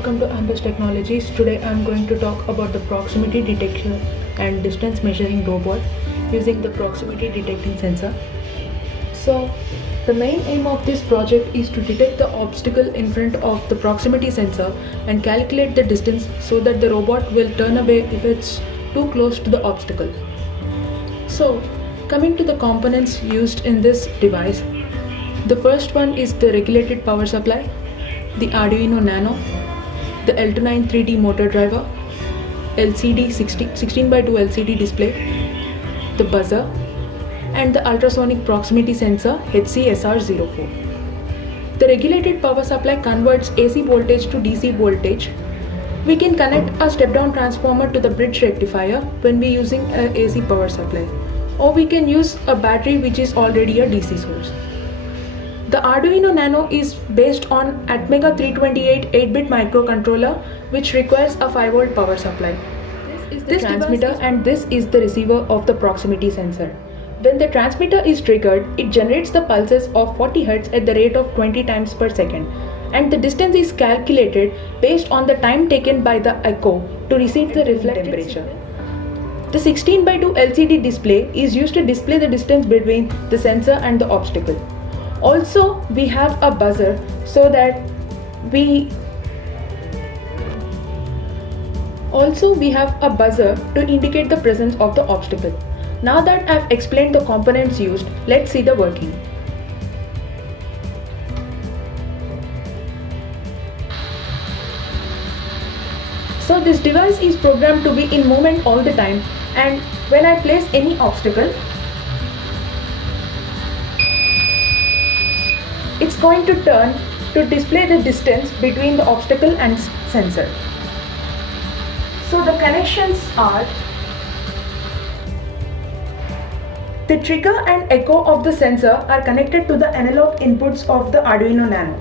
welcome to Ambus Technologies. Today I'm going to talk about the proximity detection and distance measuring robot using the proximity detecting sensor. So the main aim of this project is to detect the obstacle in front of the proximity sensor and calculate the distance so that the robot will turn away if it's too close to the obstacle. So coming to the components used in this device, the first one is the regulated power supply, the Arduino Nano, the L29 3D motor driver, LCD 16x2 LCD display, the buzzer, and the ultrasonic proximity sensor HCSR04. The regulated power supply converts AC voltage to DC voltage. We can connect a step-down transformer to the bridge rectifier when we're using an AC power supply, or we can use a battery which is already a DC source. The Arduino Nano is based on Atmega 328 8-bit microcontroller which requires a 5V power supply. This is the transmitter and this is the receiver of the proximity sensor. When the transmitter is triggered, it generates the pulses of 40 Hz at the rate of 20 times per second, and the distance is calculated based on the time taken by the echo to receive the reflected temperature. The 16x2 LCD display is used to display the distance between the sensor and the obstacle. Also, we have a buzzer so that we have a buzzer to indicate the presence of the obstacle. Now that I've explained the components used, let's see the working. So this device is programmed to be in movement all the time, and when I place any obstacle, it's going to turn to display the distance between the obstacle and sensor. So the connections are: the trigger and echo of the sensor are connected to the analog inputs of the Arduino Nano,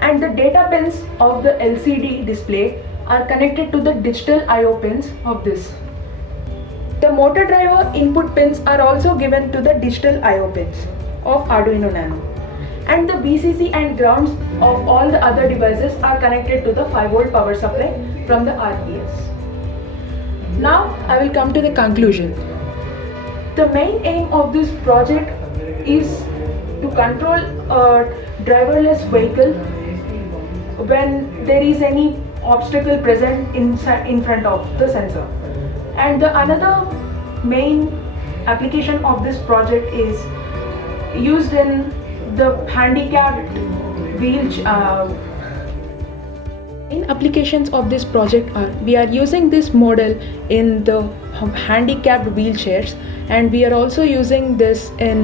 and the data pins of the LCD display are connected to the digital I/O pins of this. The motor driver input pins are also given to the digital I/O pins of Arduino Nano, and the VCC and grounds of all the other devices are connected to the 5V power supply from the RPS. Now I will come to the conclusion. The main aim of this project is to control a driverless vehicle when there is any obstacle present in front of the sensor. And the another main application of this project is used in the handicapped wheelchair. Main applications of this project are: we are using this model in the handicapped wheelchairs, and we are also using this in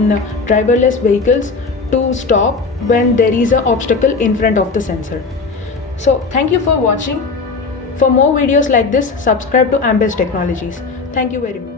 driverless vehicles to stop when there is an obstacle in front of the sensor. So thank you for watching. For more videos like this, subscribe to Ambus Technologies. Thank you very much.